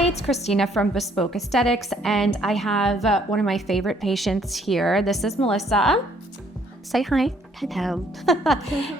Hi, it's Christina from BeSpoke Aesthetics, and I have one of my favorite patients here. This is Melissa. Say hi. Hello.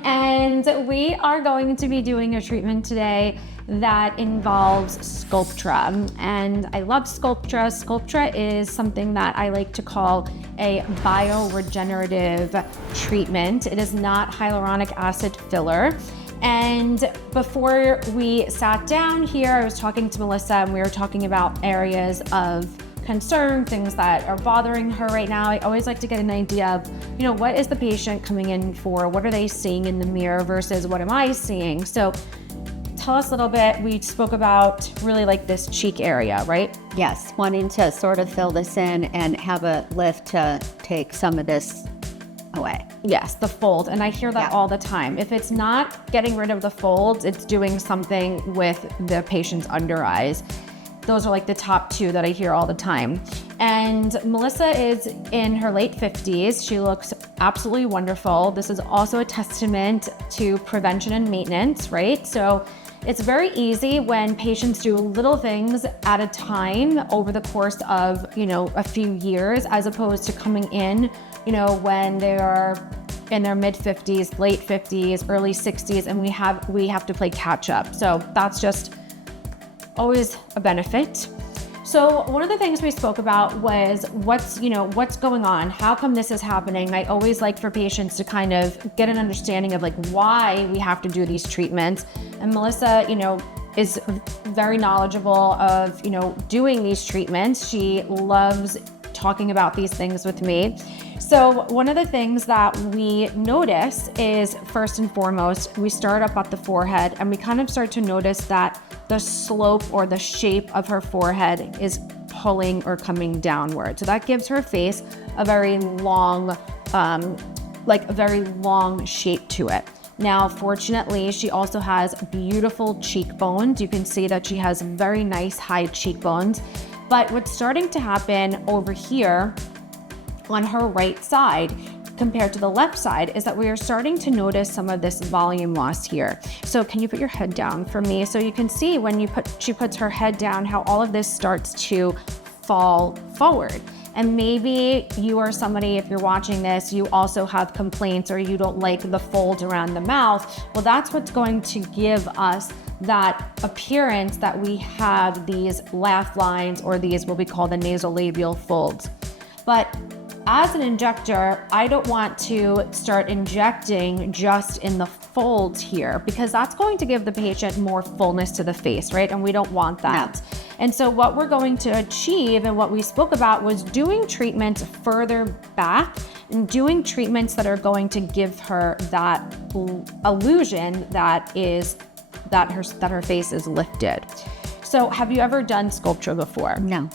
And we are going to be doing a treatment today that involves SCULPTRA. And I love SCULPTRA. SCULPTRA is something that I like to call a bioregenerative treatment. It is not hyaluronic acid filler. And before we sat down here, I was talking to Melissa and we were talking about areas of concern, things that are bothering her right now. I always like to get an idea of, what is the patient coming in for? What are they seeing in the mirror versus what am I seeing? So tell us a little bit. We spoke about really like this cheek area, right? Yes, wanting to sort of fill this in and have a lift to take some of this away. Yes, the fold. And I hear that all the time. If it's not getting rid of the folds, it's doing something with the patient's under eyes. Those are like the top two that I hear all the time. And Melissa is in her late 50s. She looks absolutely wonderful. This is also a testament to prevention and maintenance, right? So it's very easy when patients do little things at a time over the course of, a few years, as opposed to coming in, when they are in their mid 50s, late 50s, early 60s, and we have to play catch up. So that's just always a benefit. So one of the things we spoke about was what's going on? How come this is happening? I always like for patients to kind of get an understanding of like why we have to do these treatments. And Melissa, is very knowledgeable of, doing these treatments. She loves talking about these things with me. So one of the things that we notice is, first and foremost, we start up at the forehead and we kind of start to notice that the slope or the shape of her forehead is pulling or coming downward. So that gives her face a very long, shape to it. Now, fortunately, she also has beautiful cheekbones. You can see that she has very nice high cheekbones. But what's starting to happen over here on her right side compared to the left side is that we are starting to notice some of this volume loss here. So can you put your head down for me? So you can see when she puts her head down, how all of this starts to fall forward. And maybe you are somebody, if you're watching this, you also have complaints or you don't like the fold around the mouth. Well, that's what's going to give us that appearance that we have these laugh lines or these what we call the nasolabial folds. But as an injector, I don't want to start injecting just in the folds here because that's going to give the patient more fullness to the face, right? And we don't want that. No. And so what we're going to achieve and what we spoke about was doing treatments further back and doing treatments that are going to give her that illusion that her face is lifted. So have you ever done SCULPTRA before? No.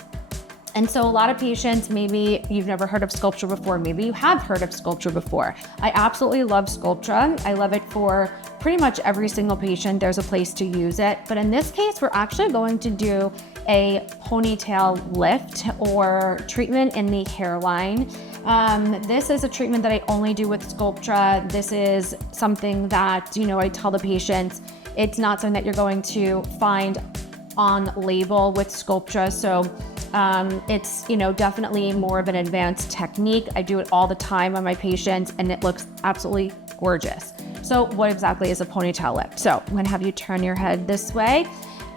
And so a lot of patients, maybe you've never heard of SCULPTRA before, maybe you have heard of SCULPTRA before. I absolutely love SCULPTRA. I love it for pretty much every single patient. There's a place to use it. But in this case, we're actually going to do a ponytail lift or treatment in the hairline. This is a treatment that I only do with SCULPTRA. This is something that, I tell the patients, it's not something that you're going to find on label with SCULPTRA. So it's, definitely more of an advanced technique. I do it all the time on my patients and it looks absolutely gorgeous. So what exactly is a ponytail lift? So I'm gonna have you turn your head this way.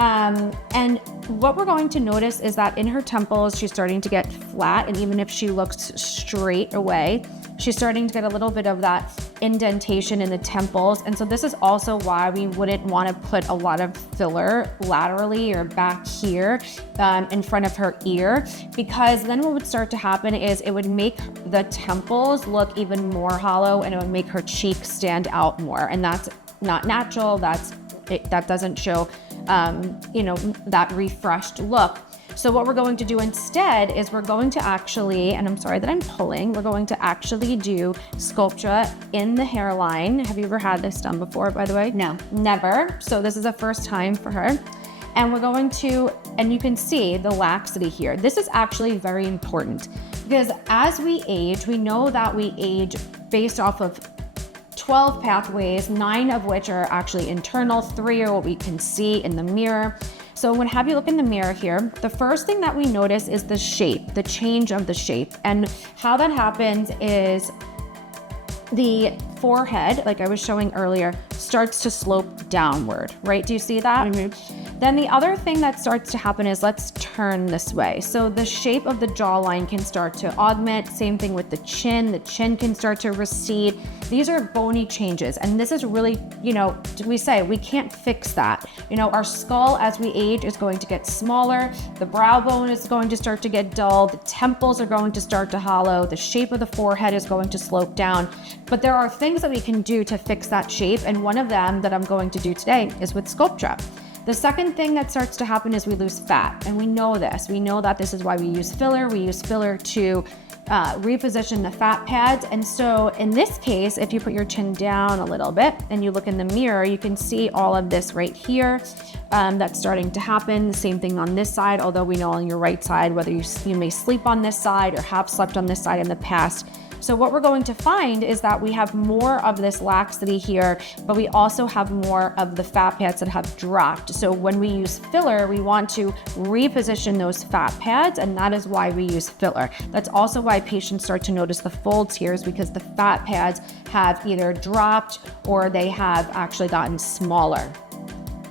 And what we're going to notice is that in her temples, she's starting to get flat. And even if she looks straight away, she's starting to get a little bit of that indentation in the temples. And so this is also why we wouldn't want to put a lot of filler laterally or back here in front of her ear, because then what would start to happen is it would make the temples look even more hollow and it would make her cheeks stand out more. And that's not natural. That doesn't show, that refreshed look. So what we're going to do instead is we're going to actually, and I'm sorry that I'm pulling, we're going to actually do SCULPTRA in the hairline. Have you ever had this done before, by the way? No. Never. So this is a first time for her. And we're going to, and you can see the laxity here. This is actually very important because as we age, we know that we age based off of 12 pathways, 9 of which are actually internal, 3 are what we can see in the mirror. So when have you look in the mirror here, the first thing that we notice is the shape, the change of the shape. And how that happens is the forehead, like I was showing earlier, starts to slope downward, right? Do you see that? Then the other thing that starts to happen is, let's turn this way. So the shape of the jawline can start to augment. Same thing with the chin. The chin can start to recede. These are bony changes. And this is really, we say we can't fix that. Our skull as we age is going to get smaller. The brow bone is going to start to get dull. The temples are going to start to hollow. The shape of the forehead is going to slope down. But there are things that we can do to fix that shape. And one of them that I'm going to do today is with SCULPTRA. The second thing that starts to happen is we lose fat, and we know this. We know that this is why we use filler. We use filler to reposition the fat pads. And so in this case, if you put your chin down a little bit and you look in the mirror, you can see all of this right here that's starting to happen. The same thing on this side, although we know on your right side, whether you may sleep on this side or have slept on this side in the past. So what we're going to find is that we have more of this laxity here, but we also have more of the fat pads that have dropped. So when we use filler, we want to reposition those fat pads, and that is why we use filler. That's also why patients start to notice the folds here, is because the fat pads have either dropped or they have actually gotten smaller.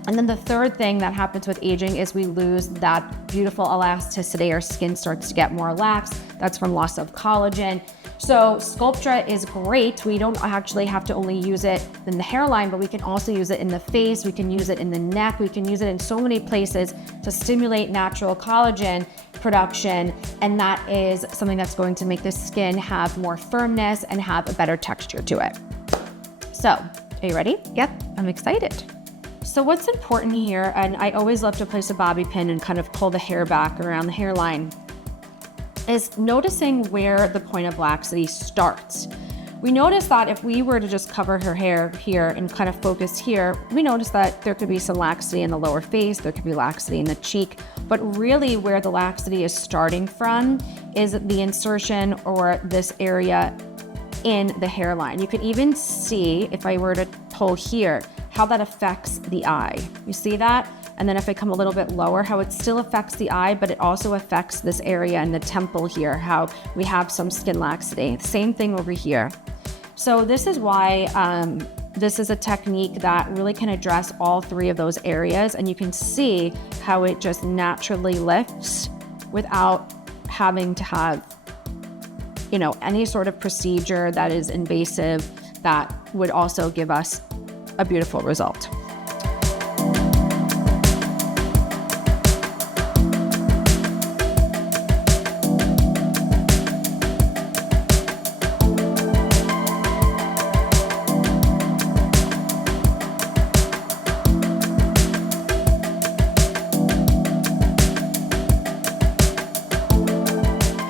And then the third thing that happens with aging is we lose that beautiful elasticity. Our skin starts to get more lax. That's from loss of collagen. So SCULPTRA is great. We don't actually have to only use it in the hairline, but we can also use it in the face. We can use it in the neck. We can use it in so many places to stimulate natural collagen production. And that is something that's going to make the skin have more firmness and have a better texture to it. So, are you ready? Yep. I'm excited. So what's important here, and I always love to place a bobby pin and kind of pull the hair back around the hairline, is noticing where the point of laxity starts. We notice that if we were to just cover her hair here and kind of focus here, we notice that there could be some laxity in the lower face, there could be laxity in the cheek, but really where the laxity is starting from is the insertion or this area in the hairline. You can even see, if I were to pull here, how that affects the eye. You see that? And then if I come a little bit lower, how it still affects the eye, but it also affects this area in the temple here, how we have some skin laxity. Same thing over here. So this is why this is a technique that really can address all three of those areas. And you can see how it just naturally lifts without having to have, any sort of procedure that is invasive that would also give us a beautiful result.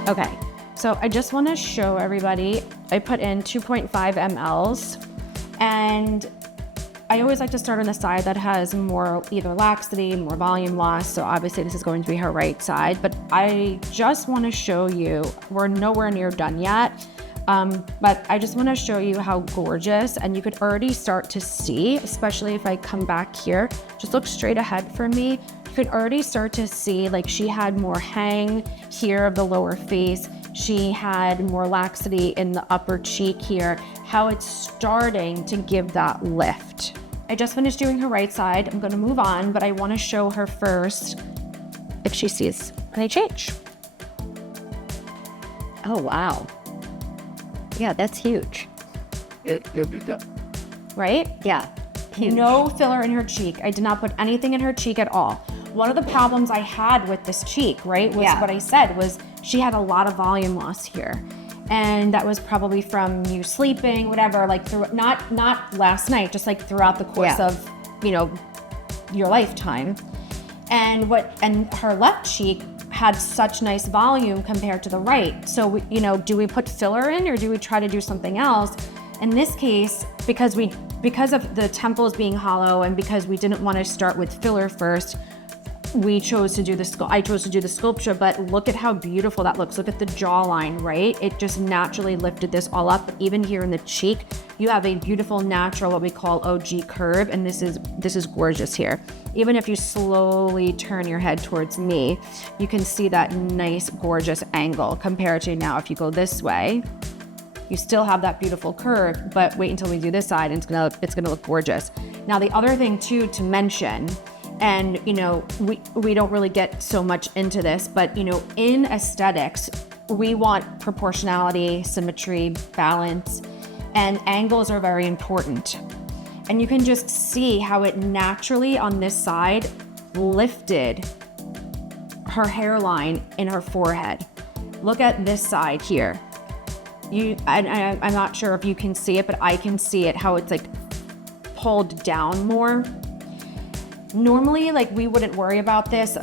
Okay, so I just want to show everybody, I put in 2.5 mLs, and I always like to start on the side that has more either laxity, more volume loss. So obviously this is going to be her right side, but I just want to show you, we're nowhere near done yet. But I just want to show you how gorgeous, and you could already start to see, especially if I come back here, just look straight ahead for me. You could already start to see, like, she had more hang here of the lower face. She had more laxity in the upper cheek here, how it's starting to give that lift. I just finished doing her right side. I'm going to move on, but I want to show her first if she sees any change. Oh, wow. Yeah, that's huge. Right? Yeah, huge. No filler in her cheek. I did not put anything in her cheek at all. One of the problems I had with this cheek, right, was what I said was she had a lot of volume loss here. And that was probably from you sleeping, whatever, like through, not last night, just like throughout the course of, your lifetime. And her left cheek had such nice volume compared to the right. So, do we put filler in, or do we try to do something else? In this case, because of the temples being hollow and because we didn't want to start with filler first, I chose to do the SCULPTRA, but look at how beautiful that looks. Look at the jawline, right? It just naturally lifted this all up. Even here in the cheek, you have a beautiful natural, what we call OG curve, and this is gorgeous here. Even if you slowly turn your head towards me, you can see that nice, gorgeous angle compared to now if you go this way. You still have that beautiful curve, but wait until we do this side and it's gonna look gorgeous. Now the other thing too to mention, and you know, we don't really get so much into this, but you know, in aesthetics, we want proportionality, symmetry, balance, and angles are very important. And you can just see how it naturally on this side lifted her hairline in her forehead. Look at this side here. I'm not sure if you can see it, but I can see it, how it's like pulled down more. Normally, like we wouldn't worry about this.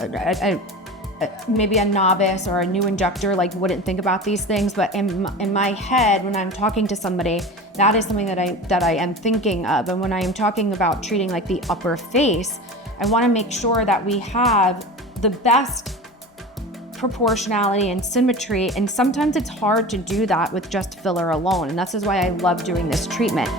Maybe a novice or a new injector like wouldn't think about these things, but in my head, when I'm talking to somebody, that is something that I am thinking of. And when I am talking about treating like the upper face, I want to make sure that we have the best proportionality and symmetry, and sometimes it's hard to do that with just filler alone, and this is why I love doing this treatment.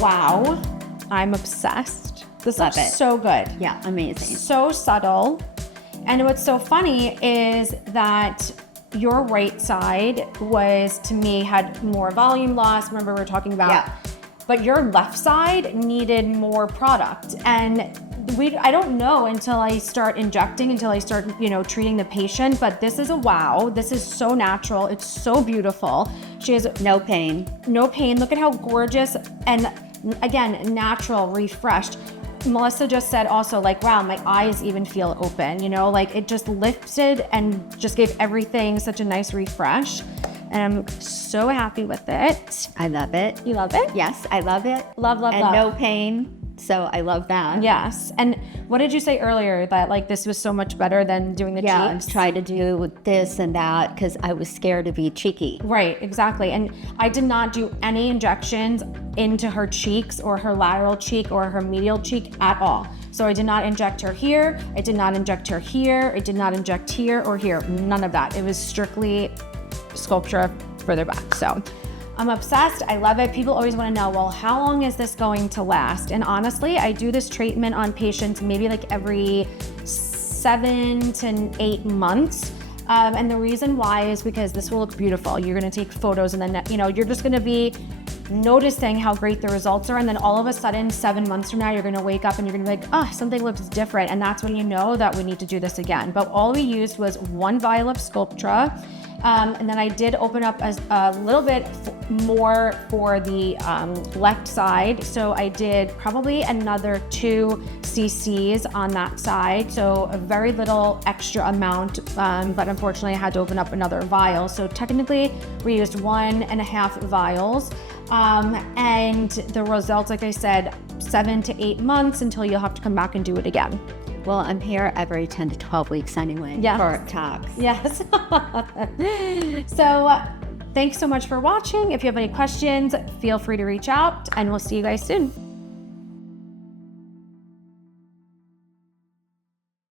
Wow, I'm obsessed. This looks so good. Yeah, amazing. So subtle. And what's so funny is that your right side was, to me, had more volume loss. Remember we were talking about, yeah. But your left side needed more product. And I don't know until I start injecting, until I start, you know, treating the patient, but this is a wow. This is so natural. It's so beautiful. She has no pain. No pain. Look at how gorgeous and again, natural, refreshed. Melissa just said also like, wow, my eyes even feel open, you know, like it just lifted and just gave everything such a nice refresh. And I'm so happy with it. I love it. You love it? Yes, I love it. Love, love, and love. No pain. So I love that. Yes. And what did you say earlier, that like this was so much better than doing the cheeks? Yeah, I was trying to do this and that because I was scared to be cheeky. Right, exactly. And I did not do any injections into her cheeks or her lateral cheek or her medial cheek at all. So I did not inject her here. I did not inject her here. I did not inject here or here. None of that. It was strictly SCULPTRA further back. So I'm obsessed. I love it. People always want to know, well, how long is this going to last? And honestly, I do this treatment on patients maybe like every 7 to 8 months. And the reason why is because this will look beautiful. You're going to take photos and then, you know, you're just going to be noticing how great the results are. And then all of a sudden, 7 months from now, you're going to wake up and you're going to be like, oh, something looks different. And that's when you know that we need to do this again. But all we used was 1 vial of SCULPTRA. And then I did open up a little bit more for the left side. So I did probably another 2 cc's on that side. So a very little extra amount, but unfortunately I had to open up another vial. So technically we used 1.5 vials. And the results, like I said, 7 to 8 months until you'll have to come back and do it again. Well, I'm here every 10 to 12 weeks anyway for talks. Yes. So thanks so much for watching. If you have any questions, feel free to reach out and we'll see you guys soon.